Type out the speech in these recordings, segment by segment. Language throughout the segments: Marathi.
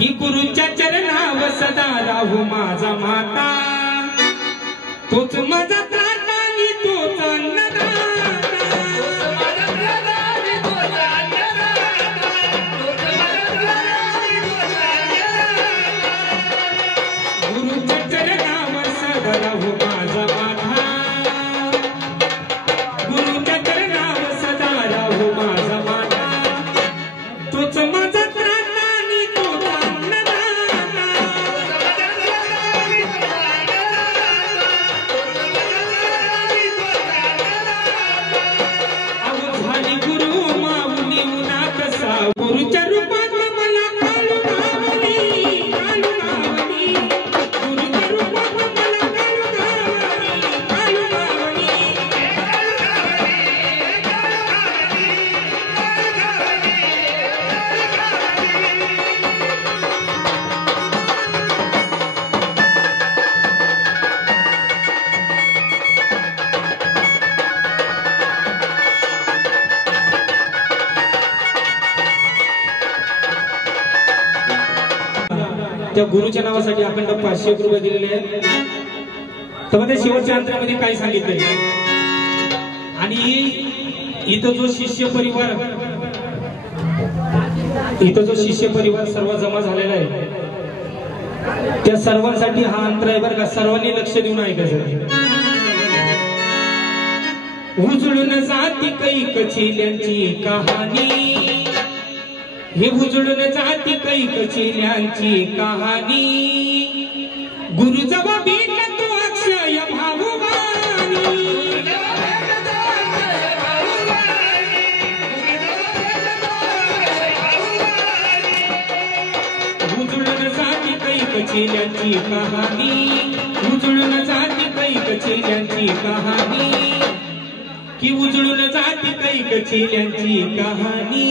ही गुरुच्या चरणावर सदा राहू माझा माता, तोच माझा त्राता आणि तोच अन्नदाता, गुरुच्या चरणावर सदा राहू माझा माता, गुरुच्या चरणावर सदा राहू माझा माता, तोच माझा गुरुच्या रूपात मला काळू गावली, काळू गावली, गुरुच्या रूपात मला काळू गावली, काळू गावली, त्या गुरुच्या नावासाठी अखंड 500 रुपये दिलेले आहेत. तर त्या शेवटच्या अंतरामध्ये काय सांगितलंय, आणि इथं जो शिष्य परिवार सर्व जमा झालेला आहे, त्या सर्वांसाठी हा अंतर आहे बरं का. सर्वांनी लक्ष देऊन ऐकायचं. उजळून जाती कैक चिल्यांची कहाणी, हे उजळून जाती कैक चिल्यांची कहाणी, गुरु जवा भेटला तो अक्षय भाऊबानी, उजळून जाती कैक चिल्यांची कहाणी, उजळून जाती कैक चिल्यांची कहाणी, की उजळून जाती कैक चिल्यांची कहाणी,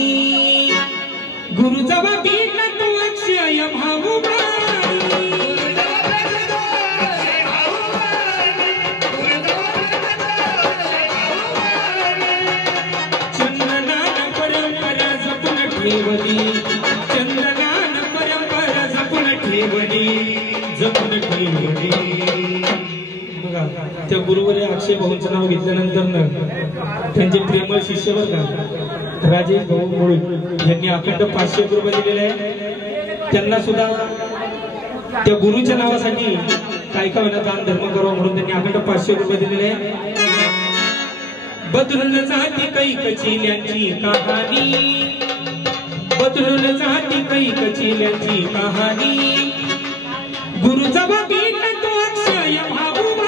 गुरु जवा भेटला तो अक्षय भाऊबानी, चंद्रगान परंपरा जपून ठेवली, चंद्रगान परंपरा जपून ठेवली, जपून ठेवली. बघा त्या गुरुवर अक्षय भाऊंचं नाव घेतल्यानंतर त्यांचे प्रेमळ शिष्य बरं का राजेश भाऊ मुळे यांनी अखंड 500 रुपये दिलेले आहे. त्यांना सुद्धा त्या गुरुच्या नावासाठी काय का होईना दान धर्म करावा म्हणून त्यांनी अखंड 500 रुपये दिलेले आहे. बदलून जाती कैक चिल्यांची कहाणी, बदलून जाती कैक चिल्यांची कहाणी, गुरु जवा भेटला तो अक्षय भाऊबानी,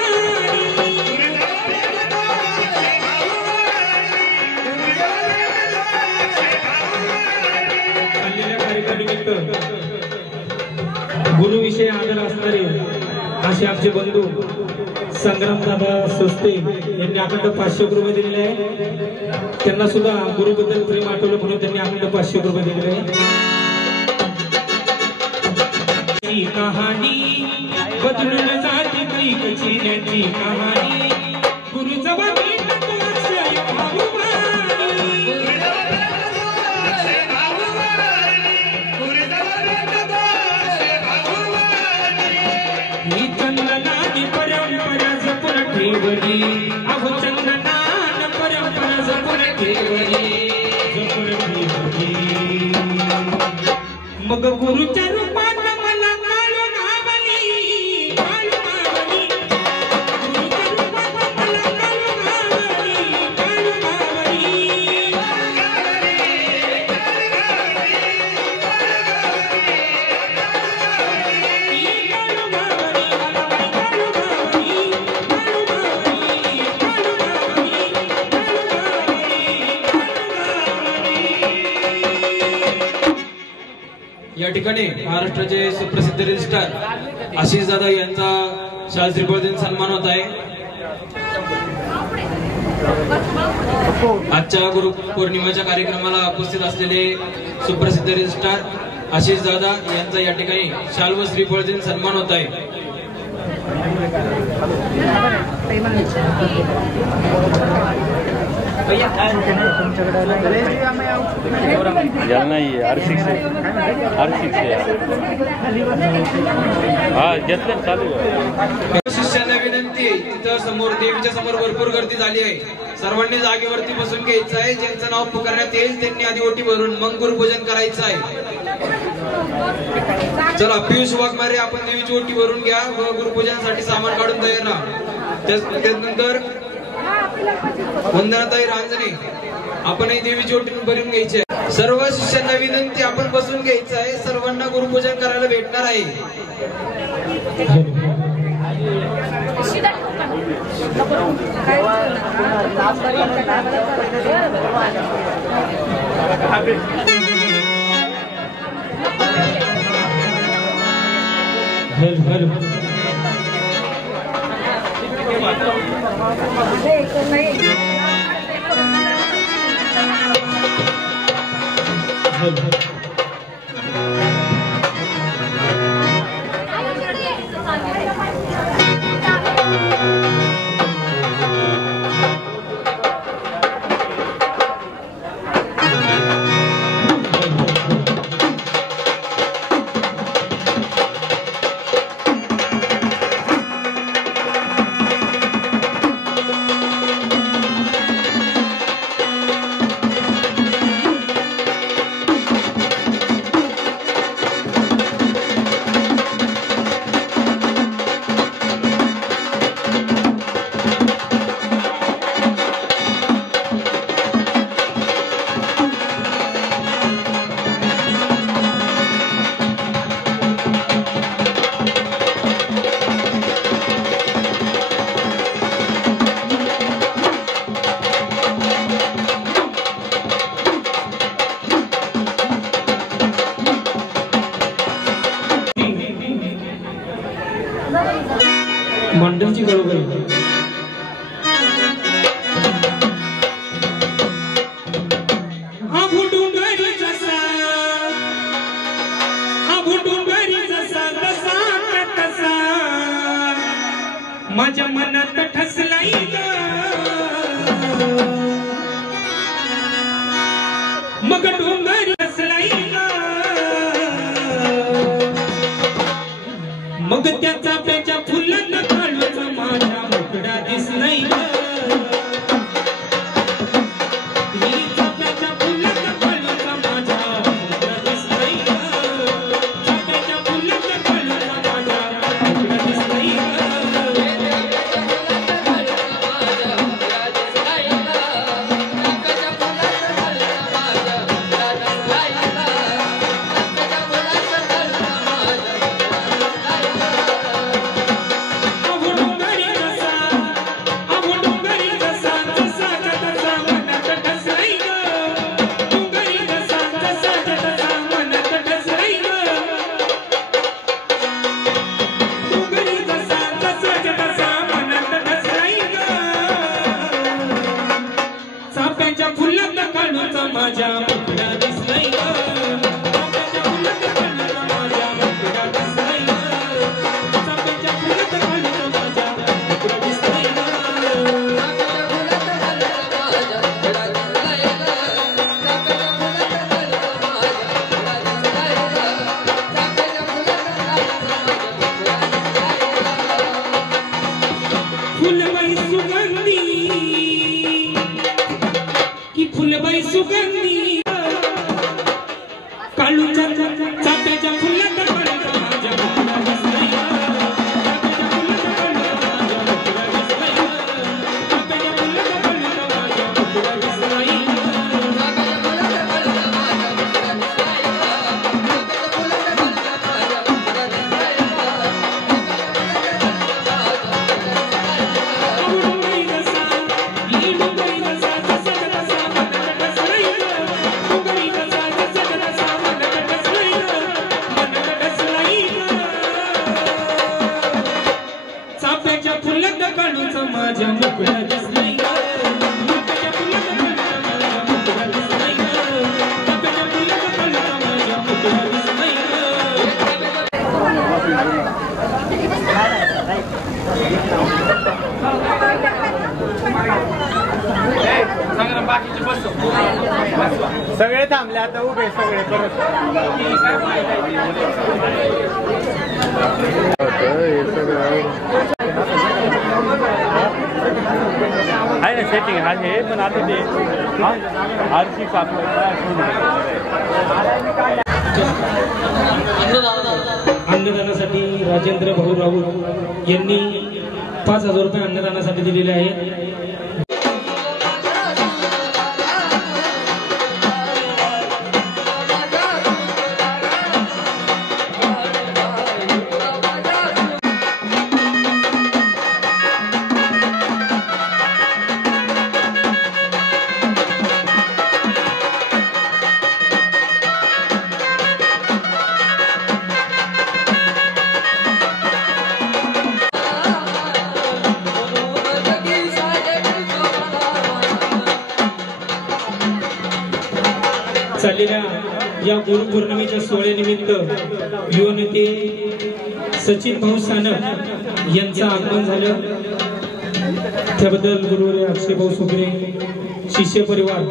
गुरु विषयी आदर असणारे असे आमचे बंधू संग्रामदादा सस्ते यांनी अखंड 500 रुपये दिलेले आहे. त्यांना सुद्धा गुरुबद्दल प्रेम आठवलं म्हणून त्यांनी अखंड 500 रुपये दिलेले आहे. कहाणी बदलून जाती कैक चिल्यांची कहाणी, गुरु जवा भेटला तो अक्षय भाऊबानी, ही चंदनानी परंपरा जपून ठेवली, अहो चंदनान परंपरा जपून ठेवली, जपून ठेवली. मग गुरुच्या रूपात मला काळू गावली, काळू गावली, गुरुच्या रूपात मला काळू गावली, काळू गावली, या ठिकाणी महाराष्ट्राचे सुप्रसिद्ध रजिस्ट्रार आशिष दादा यांचा शास्त्री पदवीने सन्मान होत आहे. आजच्या गुरु पौर्णिमेच्या कार्यक्रमाला उपस्थित असलेले सुप्रसिद्ध रजिस्ट्रार आशिष दादा यांचा या ठिकाणी शाल व श्रीफळ देऊन सन्मान होत आहे. जालना ही R6 आहे हा घेतलं चालू आहे. शिष्यांना विनंती आहे, तिथं समोर देवीच्या समोर भरपूर गर्दी झाली आहे. सर्वांनी जागेवरती बसून घ्यायचं आहे. ज्यांचं नाव पुकारण्यात येईल त्यांनी आधी ओटी भरून मग गुरुपूजन करायचं आहे. चला पियुष वाघमारे, आपण देवीची ओटी भरून घ्या व गुरुपूजनासाठी सामान काढून तयार राहा. त्यानंतर वंदनाताई रांजणे, आपणही देवीची ओटी भरून घ्यायची आहे. सर्व शिष्यांना विनंती, आपण बसून घ्यायचं आहे. सर्वांना गुरुपूजन करायला भेटणार आहे. मंडळची गडबड माझ्या मनात ठसलाई मग डोंगर ठसलाई मग त्याचा पेच्या फुलांना काढूचा माझा मुकडा दिसलाय सांगा आता उभे सगळे परत आहे ना सेटिंग आहे पण आता ते आरसी अन्नदानासाठी राजेंद्र भाऊ राऊत यांनी 5,000 रुपये अन्नदानासाठी दिलेले आहेत. चाललेल्या या गुरुपौर्णिमेच्या सोहळ्यानिमित्त युवा नेते सचिन भाऊ सानप यांचं आगमन झालं. त्याबद्दल गुरुवर्य अक्षय भाऊ सुगरे शिष्य परिवार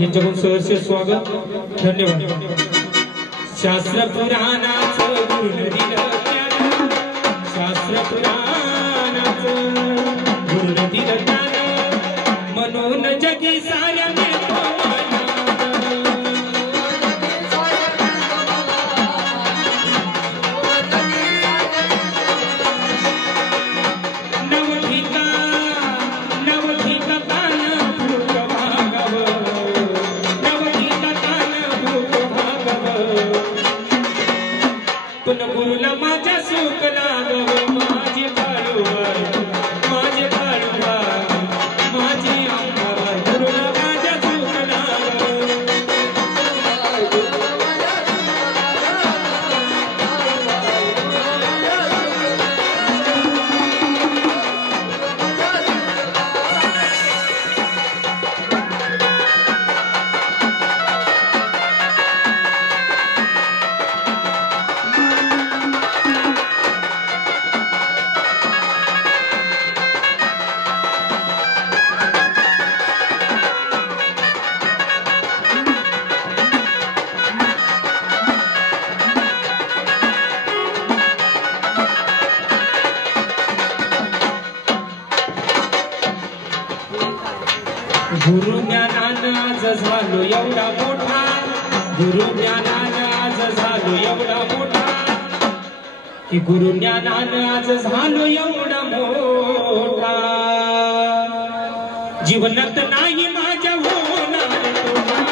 यांच्याकडून सहर्ष स्वागत. धन्यवाद. शास्त्र पुराणाचं गुरुनं दिलं ज्ञान, शास्त्र पुराणाचं गुरुनं दिलं ज्ञान, म्हणून जगी साऱ्या गुरुला माझ्या सुख लागव, माझे काळूबाई, माझे काळूबाई, माझी अंबाबाई, गुरुला माझ्या सुख लागव. गुरु ज्ञानानं आज झालो एवढा मोठा, गुरु ज्ञानानं आज झालो एवढा मोठा, की गुरु ज्ञानानं आज झालो एवढा मोठा, जीवनात नाही माझ्या होणार तोटा.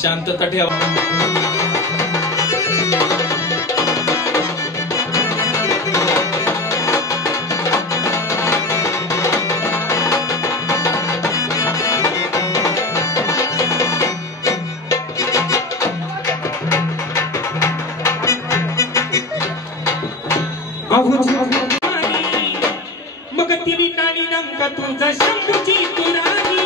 शांतता ठेवा. मग तिने नाणी रंग तुझा शंभूची तुराणी,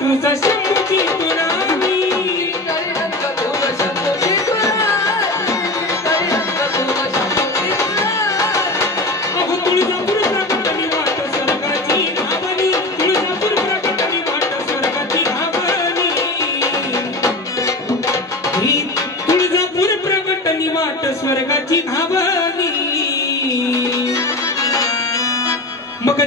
तुझा शंभूची तुराणी, अहो तुळजापूरचा निवास स्वर्गाची,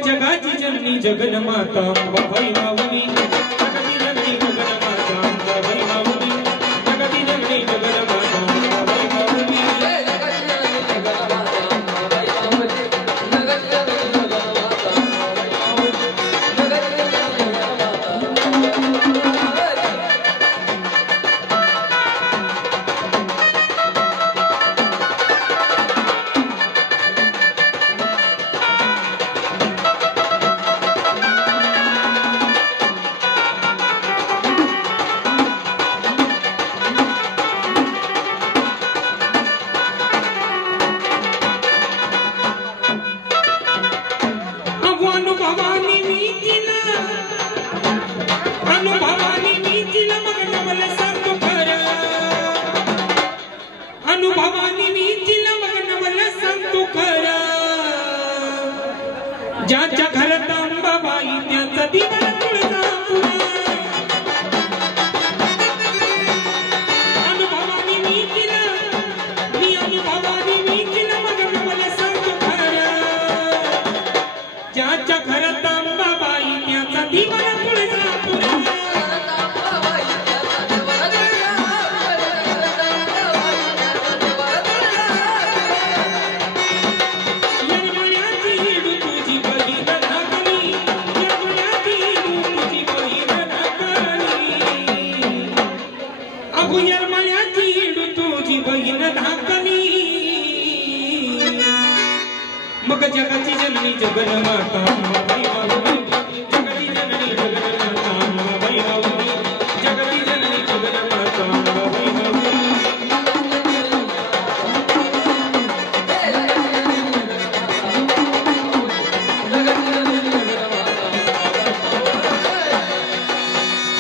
जगाची जननी जगन्माता अंबाबाई माऊली जगती जननी जगन्माता अंबाबाई माऊली जगती जननी जगन्माता अंबाबाई माऊली ज्याच्या घरात अंबाबाई त्याचा दिवा तुळजापुरा अनुभवानी मी केलं मी अनुभवानी मी केलं मग मला सांगतो खरं ज्याच्या घरात अंबाबाई त्याचा दिवा तुळजापुरा मग जगाची जननी जगन्माता अंबाबाई माऊली जगती जननी जगन्माता अंबाबाई माऊली जगती जननी जगन्माता अंबाबाई माऊली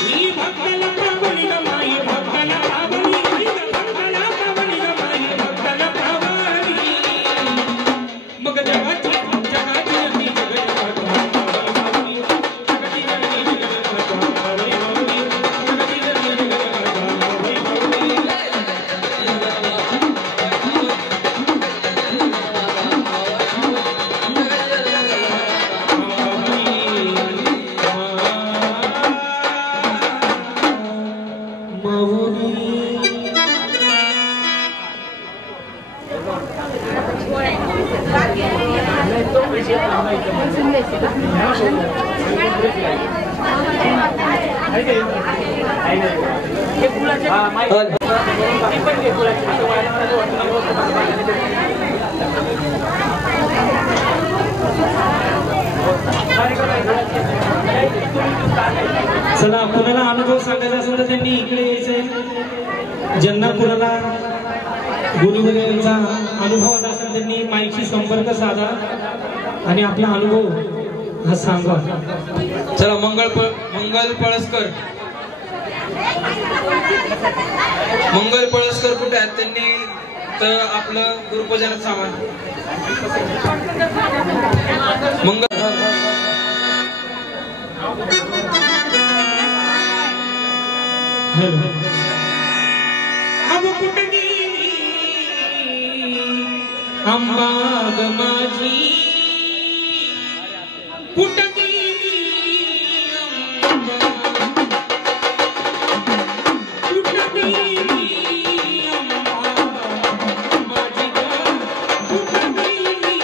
ही भक्ताला पावली ग माई भक्ताला पावली भक्ताला पावली ग माई भक्ताला पावली मग जगाची जननी जगन्माता अंबाबाई माऊली जगती जननी जगन्माता अंबाबाई माऊली जगती जननी जगन्माता अंबाबाई माऊली चला कुणाला अनुभव सांगायचा असेल तर त्यांनी इकडे यायचंय ज्यांना कुणाला गुरुवर्यांचा अनुभव आला असेल त्यांनी माईशी संपर्क साधा आणि आपला अनुभव हा सांगा. चला मंगल पळसकर कुठे आहेत त्यांनी तर आपलं गुरुपूजनाचं सामान मंगल अब कुठे गेली अंबाग माझी कुठे गेली अंबा कुठे गेली अंबा माझी कुठे गेली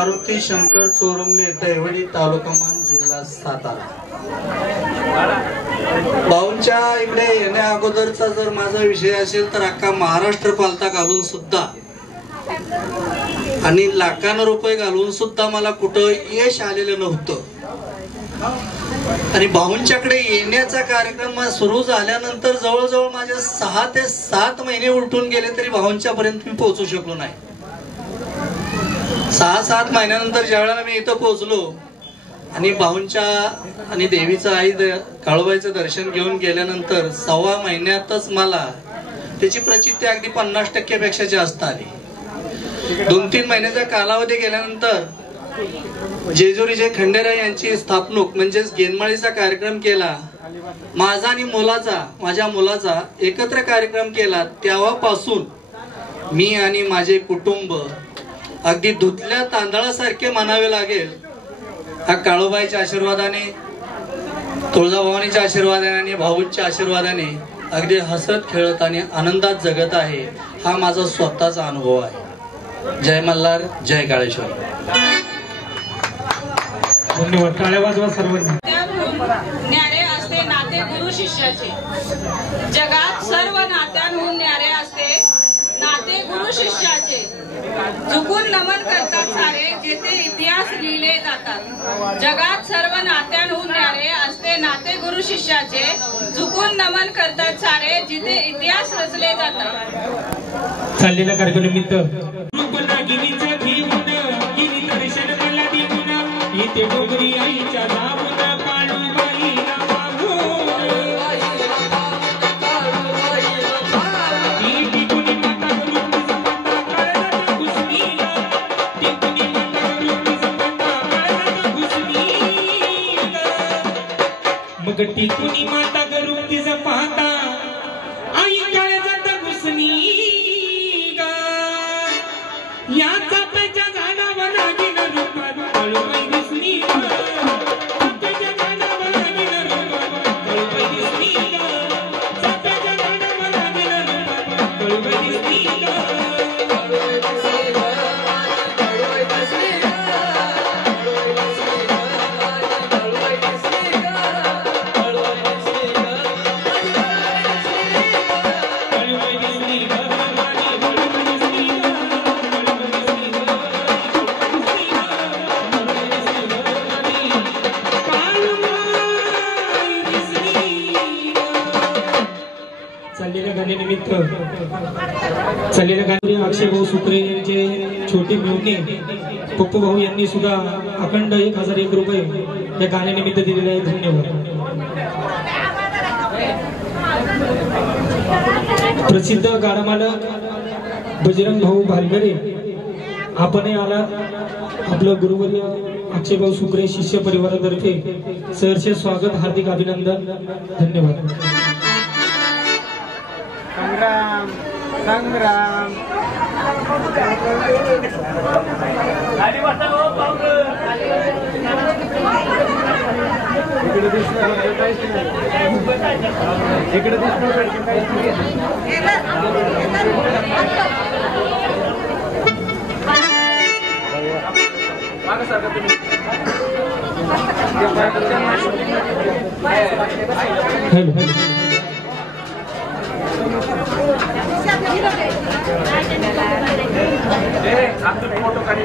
मारुती शंकर चोरमले, दैवडी, तालुका मान, जिल्हा सातारा. भाऊंच्या इकडे येण्या अगोदरचा जर माझा विषय असेल तर अख्खा महाराष्ट्र पालथा घालून सुद्धा आणि लाखांना रुपये घालून सुद्धा मला कुठं यश आलेलं नव्हतं. आणि भाऊंच्याकडे येण्याचा कार्यक्रम सुरू झाल्यानंतर जवळजवळ माझे 6 ते 7 महिने उलटून गेले तरी भाऊंच्या पर्यंत मी पोहोचू शकलो नाही. 6-7 महिन्यानंतर ज्यावेळेला मी इथं पोहोचलो आणि भाऊंच्या आणि देवीचं आई काळूबाईचं दर्शन घेऊन गेल्यानंतर 1.25 महिन्यातच मला त्याची प्रचिती अगदी 50% पेक्षा जास्त आली. 2-3 महिन्याचा कालावधी गेल्यानंतर जेजुरीचे खंडेराय यांची स्थापणूक म्हणजेच गेनमाळीचा कार्यक्रम केला. माझा आणि माझ्या मुलाचा एकत्र कार्यक्रम केला. तेव्हापासून मी आणि माझे कुटुंब अगदी धुतल्या तांदळासारखे म्हणावे लागेल. हा काळूबाईच्या आशीर्वादाने, तुळजाभवानीच्या आशीर्वादाने आणि भाऊंच्या आशीर्वादाने अगदी हसत खेळत आणि आनंदात जगत आहे. हा माझा स्वतःचा अनुभव आहे. जय मल्हार, जय काळेश्वर. धन्यवाद. टाळ्या वाजवा सर्वांनी. न्यारे असते नाते गुरु शिष्याचे. जगात सर्व नात्यांहून न्यारे असते नाते गुरु शिष्याचे. झुकून नमन करतात सारे जेथे इतिहास लिहिले जातात. जगात सर्व नात्यांहून न्यारे असते नाते गुरु शिष्याचे. झुकून नमन करतात सारे जिथे इतिहास रचले जातात. चाललेल्या कार्यक्रमानिमित्त गिनीचं घेऊन गिनी दर्शन मला देऊन इथे डोगरी आईच्या दाबून काळूबाईला मागून टिकुनी माता गुरुचा पंडा काळजात घुसणीला. टिकुनी माता गुरुचा पंडा काळजात घुसणीला. मग टिकुनी माता गुरुचा पाहता आई काळजात घुसणी. याचा त्याच्या झाडावर लागीन रूपात काळूबाई दिसली. त्याच्या झाडावर लागीन रूपात काळूबाई दिसली. त्याच्या झाडावर लागीन रूपात काळूबाई दिसली. चाललेल्या गाणी अक्षय भाऊ सुकरे यांचे छोटे मिळवणे पप्पू भाऊ यांनी सुद्धा अखंड 1001 रुपये या गाण्यानिमित्त दिलेले आहे. धन्यवाद. प्रसिद्ध गाडा मालक बजरंग भाऊ भालगरे आपणही आला. आपलं गुरुवर्य अक्षय भाऊ सुकरे शिष्य परिवारातर्फे सहर्ष स्वागत, हार्दिक अभिनंदन. धन्यवाद. संग्राम फोटो काढ.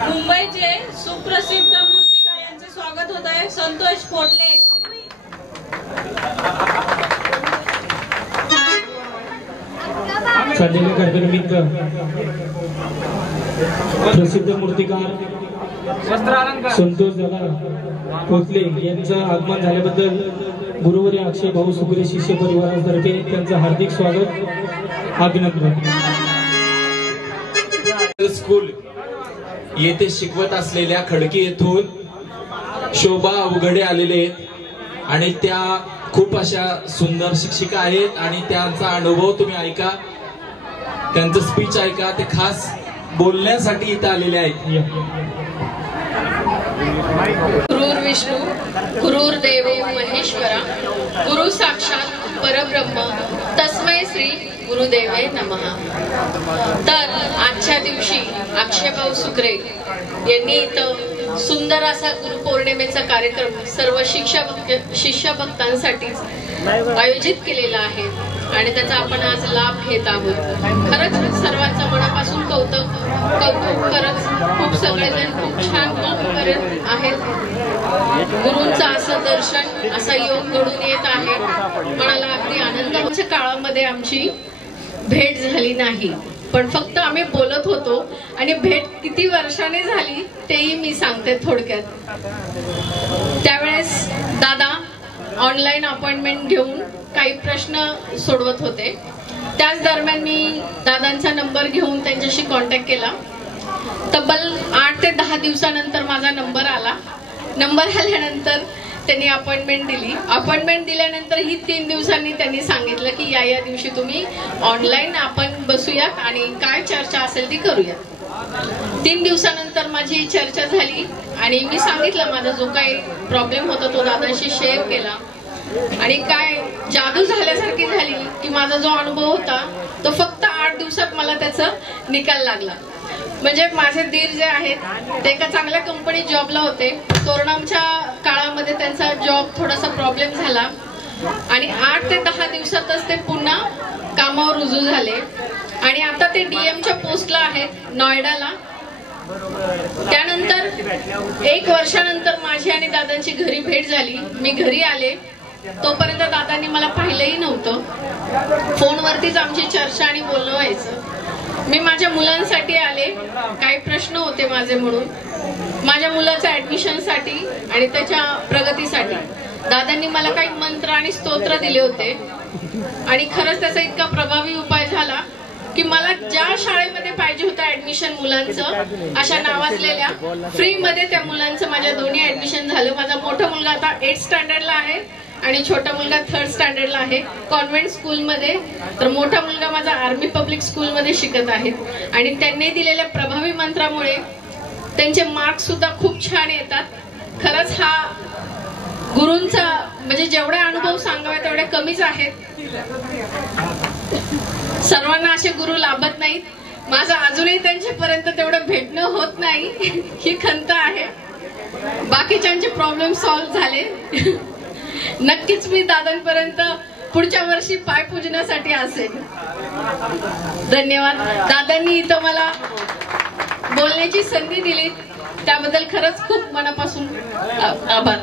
मुंबईचे सुप्रसिद्ध मूर्तिकार यांचे स्वागत होत आहे. संतोष पोटले. चाललेल्या कार्यक्रमानिमित्त प्रसिद्ध मूर्तिकार संतोष दादा कोथले यांचं आगमन झाल्याबद्दल गुरुवर्य अक्षय भाऊ सुगरे शिष्य परिवारातर्फे त्यांचं हार्दिक स्वागत अभिनंदन. स्कूल येथे शिकवत असलेल्या खडकी येथून शोभा अवघडे आलेले आहेत आणि त्या खूप अशा सुंदर शिक्षिका आहेत आणि त्यांचा अनुभव तुम्ही ऐका, त्यांचं स्पीच ऐका. ते खास बोलण्यासाठी इथं आलेले आहेत. गुरुर् विष्णू गुरुर्देव महेश्वरा गुरु साक्षात परब्रह्म तस्मै श्री गुरुदेवे नमः. तर आजच्या दिवशी अक्षयभाऊ सुकरे यांनी इथं सुंदर असा गुरुपौर्णिमेचा कार्यक्रम सर्व शिष्य भक्तांसाठी आयोजित केलेला आहे आणि त्याचा आपण आज लाभ घेत आहोत. खरंच सर्वांचं मनापासून कौतुक करत खूप सगळेजण खूप छान काम करत आहेत. गुरूंचं असं दर्शन असा योग घडून येत आहे. मनाला अगदी आनंदाच्या काळामध्ये आमची भेट झाली नाही, पण फक्त आम्ही बोलत होतो आणि भेट किती वर्षाने झाली तेही मी सांगते थोडक्यात. त्यावेळेस दादा ऑनलाईन अपॉइंटमेंट घेऊन काही प्रश्न सोडवत होते. त्याच दरम्यान मी दादांचा नंबर घेऊन त्यांच्याशी कॉन्टॅक्ट केला. तब्बल 8 ते 10 दिवसानंतर माझा नंबर आला. नंबर आल्यानंतर त्यांनी अपॉइंटमेंट दिली. अपॉइंटमेंट दिल्यानंतर ही 3 दिवसांनी त्यांनी सांगितलं की या दिवशी तुम्ही ऑनलाईन आपण बसूयात आणि काय चर्चा असेल ती करूयात. 3 दिवसानंतर माझी चर्चा झाली आणि मी सांगितलं माझा जो काही प्रॉब्लेम होता तो दादांशी शेअर केला आणि काय जादू झाल्यासारखी झाली की माझा जो अनुभव होता तो फक्त 8 दिवसात मला त्याचा निकाल लागला. म्हणजे माझे दीर जे आहेत ते एका चांगल्या कंपनीत जॉबला होते. कोरोनाच्या काळामध्ये त्यांचा जॉब थोडासा प्रॉब्लेम झाला आणि 8 ते 10 दिवसातच ते पुन्हा कामावर रुजू झाले आणि आता ते डीएमच्या पोस्टला आहेत नोएडाला. त्यानंतर 1 वर्षानंतर माझी आणि दादांची घरी भेट झाली. मी घरी आले तोपर्यंत दादांनी मला पाहिलंही नव्हतं. फोनवरतीच आमची चर्चा आणि बोलणं व्हायचं. मी माझ्या मुलांसाठी आले, काही प्रश्न होते माझे म्हणून. माझ्या मुलाच्या ऍडमिशनसाठी आणि त्याच्या प्रगतीसाठी दादांनी मला काही मंत्र आणि स्तोत्र दिले होते आणि खरंच त्याचा इतका प्रभावी उपाय झाला की मला ज्या शाळेमध्ये पाहिजे होतं ऍडमिशन मुलांचं अशा नावाजलेल्या फ्री मध्ये त्या मुलांचं माझ्या दोन्ही ऍडमिशन झालं. माझा मोठा मुलगा आता 8th स्टँडर्डला आहे आणि छोटा मुलगा 3rd स्टँडर्डला आहे कॉन्व्हेंट स्कूलमध्ये. तर मोठा मुलगा माझा आर्मी पब्लिक स्कूलमध्ये शिकत आहे आणि त्यांनी दिलेल्या प्रभावी मंत्रामुळे त्यांचे मार्क्स सुद्धा खूप छान येतात. खरंच हा गुरूंचा म्हणजे जेवढे अनुभव सांगावे तेवढे कमीच आहेत. सर्वांना असे गुरु लाभत नाहीत. माझं अजूनही त्यांच्यापर्यंत तेवढं भेटणं होत नाही ही खंत आहे. बाकीच्यांचे प्रॉब्लेम सॉल्व्ह झाले. नक्कीच मी दादांपर्यंत पुढच्या वर्षी पाय पूजण्यासाठी असेल. धन्यवाद. दादांनी इथं मला बोलण्याची संधी दिली त्याबद्दल खरंच खूप मनापासून आभार.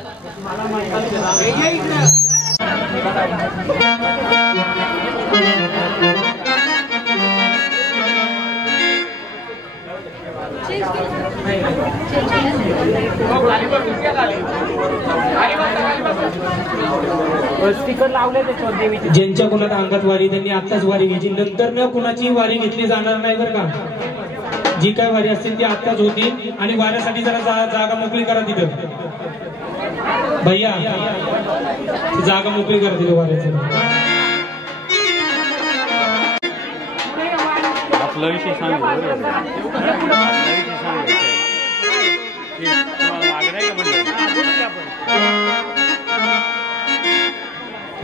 स्टिकर लावले त्याच्यावर देवीची. ज्यांच्या कोणाला अंगात वारी त्यांनी आत्ताच वारी घ्यायची, नंतर न कुणाची वारी घेतली जाणार नाही बरं का. जी काय वारी असतील ती आत्ताच होती आणि वाऱ्यासाठी जरा जागा मोकळी करा तिथं. भैया जागा मोकळी करा तिथं वाऱ्याचं. आपला विषय सांगू.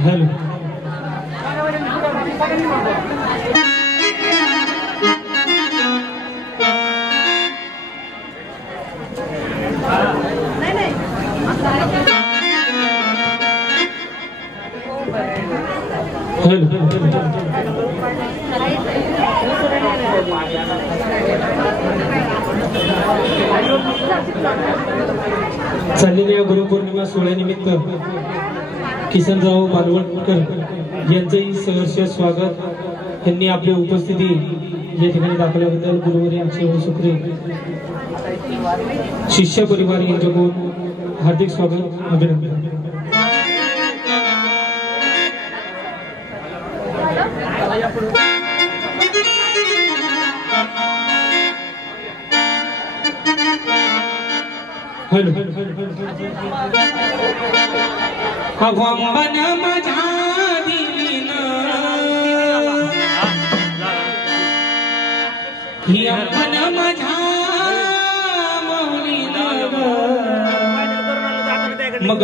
हॅलो चाललेल्या गुरुपौर्णिमा सोहळ्यानिमित्त किसनराव मालवणकर यांचंही सहर्ष स्वागत. त्यांनी आपली उपस्थिती या ठिकाणी दाखवल्याबद्दल गुरुवारी अक्षय सुखरे शिष्य परिवार यांच्याकडून हार्दिक स्वागत, अभिनंदन. हॅलो अगोंबन माझ्या ही अंबन माझ्या मौलीला मग